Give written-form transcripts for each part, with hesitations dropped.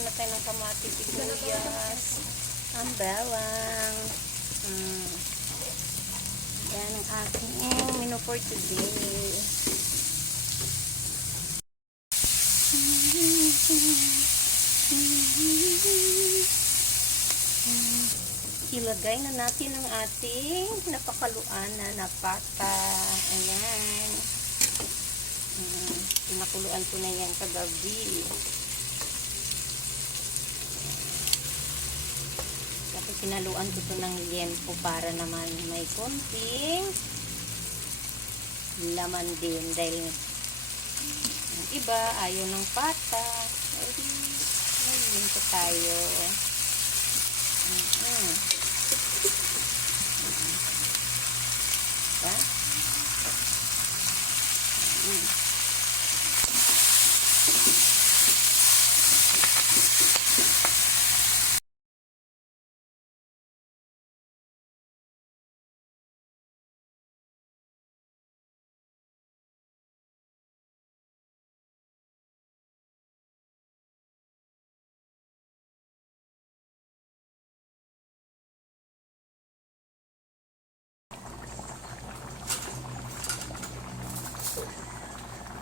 Lagyan na tayo ng kamatis, sibuyas, ang bawang. Yan ang aking menu for today. Ilagay na natin ang ating napakaluan na pata. Ayan. Pinakuluan ko na yan kagabi. Tapos pinaluan ko ito ng liempo para naman may konting laman din. Dahil yung iba ayaw ng pata. Ay, may liempo tayo. Diba?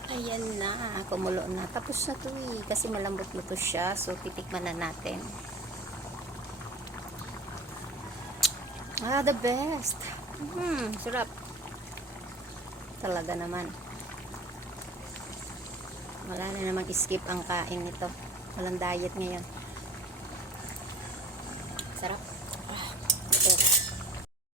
Ayan na, kumulo na. Tapos na to eh, kasi malambot na to siya. So, titikman na natin. The best. Sarap. Talaga naman. Wala na namang skip ang kain nito. Walang diet ngayon. Sarap.